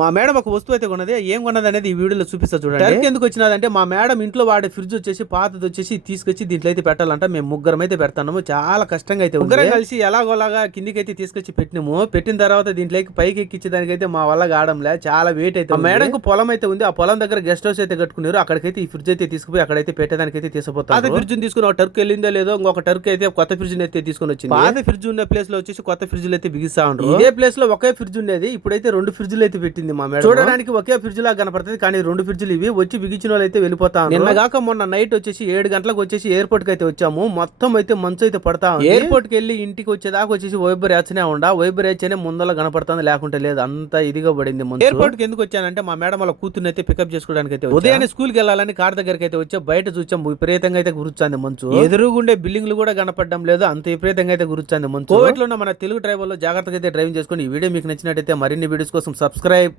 మా మేడం ఒక వస్తువు అయితే కొన్నది. ఏం కొన్నది అనేది ఈ వీడియోలో చూపిస్తా చూడండి. టర్క్ ఎందుకు వచ్చినదంటే మా మేడం ఇంట్లో వాడే ఫ్రిడ్జ్ వచ్చేసి పాతది వచ్చేసి తీసుకొచ్చి దీంట్లో అయితే పెట్టాలంట. మేము ముగ్గురం అయితే పెడతాము. చాలా కష్టంగా అయితే ముగ్గురం కలిసి ఎలాగోలాగా కిందికి అయితే తీసుకొచ్చి పెట్టినాము. పెట్టిన తర్వాత దీంట్లోకి పైకి ఎక్కించే దానికైతే మా వల్ల కావడంలే. చాలా వెయిట్ అయితే మా మేడంకు పొలం అయితే ఉంది. ఆ పొలం దగ్గర గెస్ట్ హౌస్ అయితే కట్టుకున్నారు. అక్కడికైతే ఈ ఫ్రిడ్జ్ అయితే తీసుకుపోయి అక్కడైతే పెట్టేదానికి అయితే తీసుకుపోతారు. పాత ఫ్రిడ్జ్ తీసుకుని ఒక టర్క్ వెళ్ళిందో లేదో ఇంకొక టర్క్ అయితే కొత్త ఫ్రిడ్జ్ అయితే తీసుకుని వచ్చింది. పాత ఫ్రిడ్జ్ ఉన్న ప్లేస్లో వచ్చేసి కొత్త ఫ్రిడ్జ్ అయితే బిగిస్తా ఉంటారు ఇదే ప్లేస్లో ఒకే ఫ్రిడ్జ్ ఉండేది. ఇప్పుడైతే రెండు ఫ్రిడ్జ్లు అయితే పెట్టింది. మా మేడం. చూడడానికి ఒకే ఫ్రిడ్జ్ లాగా కనపడుతుంది కానీ రెండు ఫ్రిడ్జ్లు ఇవి. వచ్చి బిగించిన వాళ్ళు అయితే వెళ్ళిపోతా నిన్న కాక మొన్న నైట్ వచ్చేసి ఏడు గంటలకు వచ్చేసి ఎయిర్పోర్ట్కి అయితే వచ్చాము. మొత్తం అయితే మంచు అయితే పడతా ఎయిర్పోర్ట్కి వెళ్ళి ఇంటికి వచ్చేదాకా వచ్చేసి వైబర్ యాచనే ఉండా. వైబర్ యాచనే ముందర కనపడుతుంది లేకుంటే లేదు. అంత ఇదిగా పడింది ఎయిర్పోర్ట్కి ఎందుకు వచ్చానంటే మా మేడం వాళ్ళ కూతుర్ని అయితే పికప్ చేసుకోవడానికి అయితే ఉదయాన్నే స్కూల్కి వెళ్ళాలని కార్ దగ్గరికి అయితే వచ్చి. బయట చూసాం విపరీతంగా అయితే గురుచుంది మంచు. ఎదురుగుండే బిల్డింగ్లు కూడా కనపడడం లేదు. అంత విపరీతంగా అయితే గురుచుంది మంచు. కోవిడ్లో మన తెలుగు డ్రైవర్లో జాగ్రత్తగా అయితే డ్రైవింగ్ చేసుకుని ఈ వీడియో మీకు నచ్చినట్టయితే మరిన్ని వీడియోస్ కోసం సబ్స్క్రైబ్